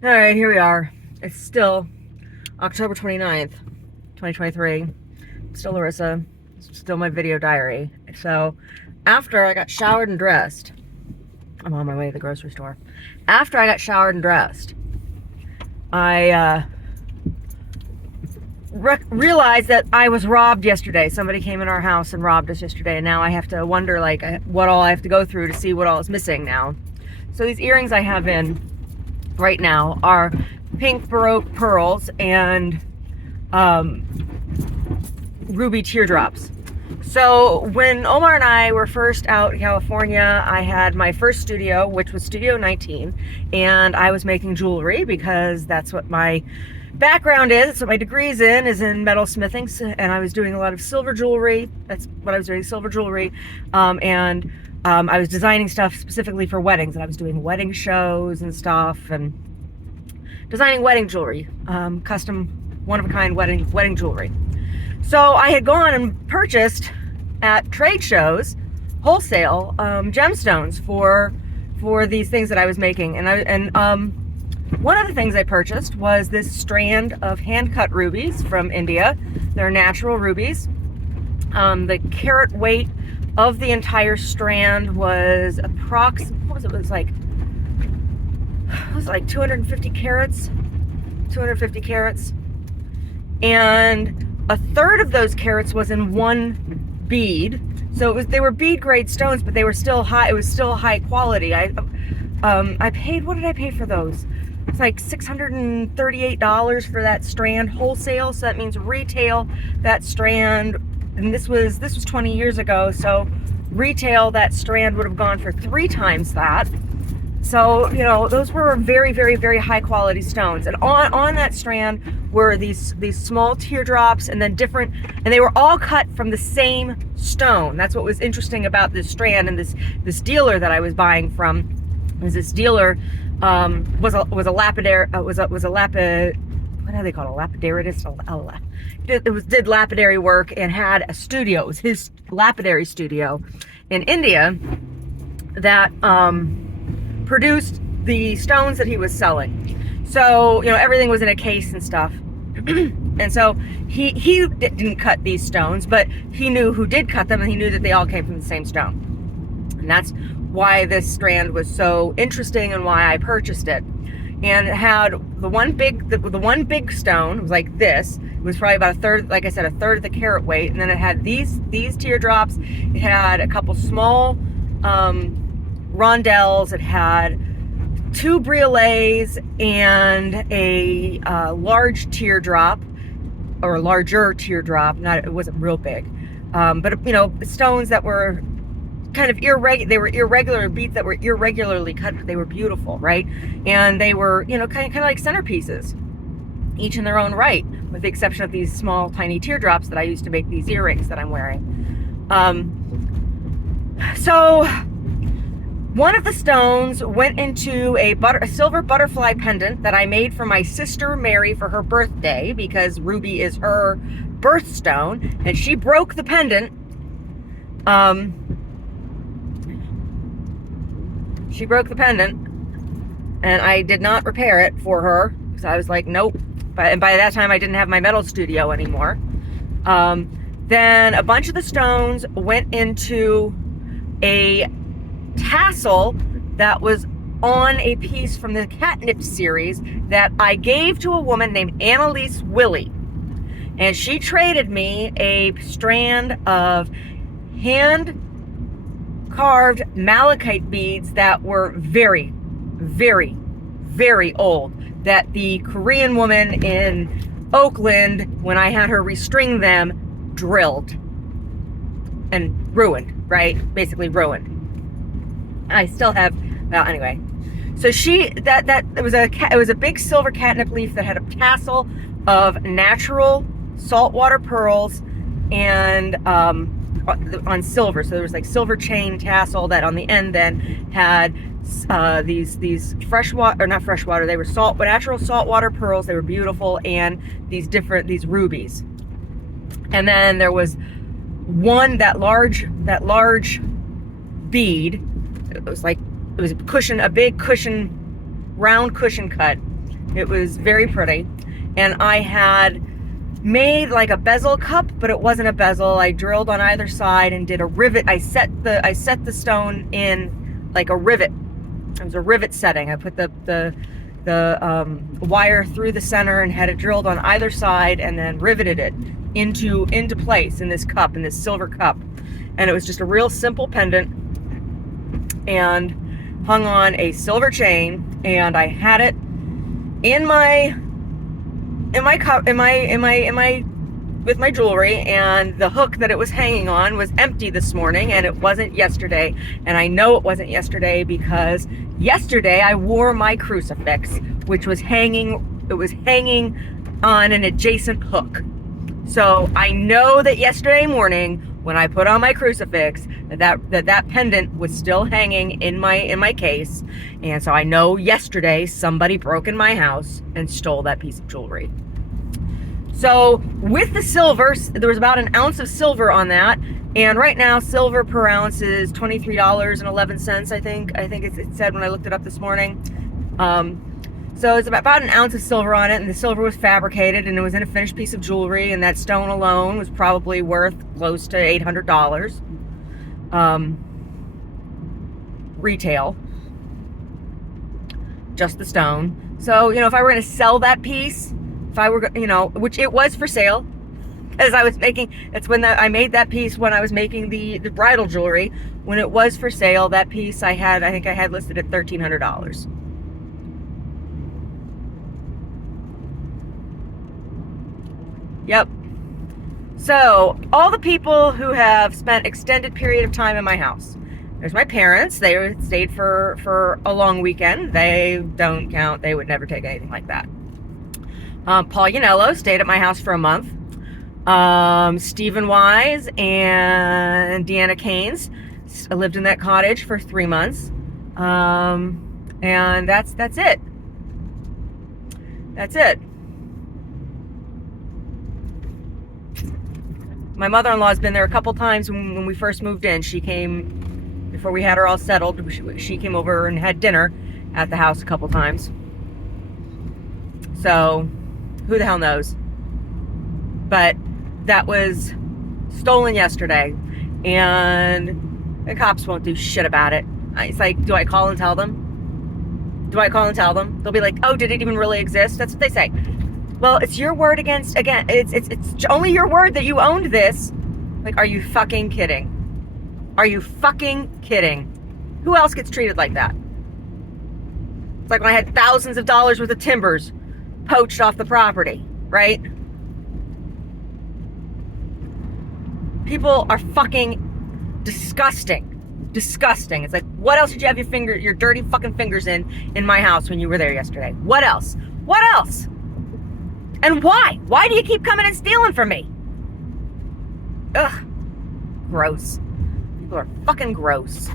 All right, here we are. It's still October 29th, 2023. Still Larissa. Still my video diary. So after I got showered and dressed, I'm on my way to the grocery store. After I got showered and dressed, I realized that I was robbed yesterday. Somebody came in our house and robbed us yesterday, and now I have to wonder like what all I have to go through to see what all is missing now. So these earrings I have in right now are pink Baroque pearls and ruby teardrops. So when Omar and I were first out in California, I had my first studio, which was Studio 19, and I was making jewelry because that's what my background is. That's what my degree's in, is in metalsmithing, and I was doing a lot of silver jewelry. That's what I was doing, silver jewelry, and I was designing stuff specifically for weddings, and I was doing wedding shows and stuff, and designing wedding jewelry, custom, one-of-a-kind wedding jewelry. So I had gone and purchased at trade shows wholesale gemstones for these things that I was making, and one of the things I purchased was this strand of hand-cut rubies from India. They're natural rubies. The carat weight of the entire strand was it was like 250 carats. 250 carats. And a third of those carats was in one bead. So they were bead grade stones, but they were still high. It was still high quality. I paid, what did I pay for those? It's like $638 for that strand wholesale. So that means retail, that strand, and this was 20 years ago. So retail, that strand would have gone for 3 times that. So, you know, those were very, very, very high quality stones. And on that strand were these small teardrops, and then and they were all cut from the same stone. That's what was interesting about this strand. And this dealer that I was buying from, this dealer was a lapidary, what do they call it? A lapidaryist? Did lapidary work and had a studio. It was his lapidary studio in India that produced the stones that he was selling. So, you know, everything was in a case and stuff. And so he didn't cut these stones, but he knew who did cut them, and he knew that they all came from the same stone. And that's why this strand was so interesting and why I purchased it. And it had the one big stone. It was like this. It was probably about a third, like I said, a third of the carat weight. And then it had these teardrops. It had a couple small rondelles. It had 2 briolets and a large teardrop, or a larger teardrop. It wasn't real big, but you know, stones that were kind of irregular. They were irregular beads that were irregularly cut, but they were beautiful, right? And they were, you know, kind of like centerpieces, each in their own right, with the exception of these small, tiny teardrops that I used to make these earrings that I'm wearing. So one of the stones went into a silver butterfly pendant that I made for my sister Mary for her birthday, because ruby is her birthstone, and she broke the pendant. She broke the pendant, and I did not repair it for her, because I was like, nope. And by that time, I didn't have my metal studio anymore. Then a bunch of the stones went into a tassel that was on a piece from the catnip series that I gave to a woman named Annalise Willie. And she traded me a strand of hand carved malachite beads that were very, very, very old, that the Korean woman in Oakland, when I had her restring them, drilled and ruined, right? Basically ruined. I still have, well, anyway. So it was a big silver catnip leaf that had a tassel of natural saltwater pearls and on silver. So there was like silver chain tassel that on the end then had these freshwater, or not freshwater, they were natural saltwater pearls. They were beautiful, and these rubies. And then there was that large bead. It was a cushion, a big cushion, round cushion cut It was very pretty. And I had made like a bezel cup, but it wasn't a bezel. I drilled on either side and did a rivet. I set the stone in like a rivet. It was a rivet setting. I put the wire through the center and had it drilled on either side, and then riveted it into place in this cup, in this silver cup. And it was just a real simple pendant, and hung on a silver chain, and I had it in my cup, with my jewelry, and the hook that it was hanging on was empty this morning, and it wasn't yesterday. And I know it wasn't yesterday because yesterday I wore my crucifix, which was hanging on an adjacent hook. So I know that yesterday morning when I put on my crucifix, that pendant was still hanging in my case. And so I know yesterday somebody broke in my house and stole that piece of jewelry. So with the silver, there was about an ounce of silver on that. And right now silver per ounce is $23.11, I think it said when I looked it up this morning. So it's about an ounce of silver on it, and the silver was fabricated, and it was in a finished piece of jewelry, and that stone alone was probably worth close to $800. Retail. Just the stone. So, if I were going to sell that piece, if I were, which it was for sale, as I was making, it's when I made that piece when I was making the bridal jewelry. When it was for sale, that piece I think I had listed at $1,300. Yep. So all the people who have spent extended period of time in my house. There's my parents. They stayed for a long weekend. They don't count. They would never take anything like that. Paul Yanello stayed at my house for a month. Stephen Wise and Deanna Keynes lived in that cottage for 3 months. And that's it. That's it. My mother-in-law's been there a couple times when we first moved in. She came, before we had her all settled, she came over and had dinner at the house a couple times. So, who the hell knows? But that was stolen yesterday, and the cops won't do shit about it. It's like, do I call and tell them? They'll be like, oh, did it even really exist? That's what they say. Well, it's your word it's only your word that you owned this. Like, are you fucking kidding? Are you fucking kidding? Who else gets treated like that? It's like when I had thousands of dollars worth of timbers poached off the property, right? People are fucking disgusting. Disgusting. It's like, what else did you have your dirty fucking fingers in my house when you were there yesterday? What else? What else? And why? Why do you keep coming and stealing from me? Ugh. Gross. People are fucking gross.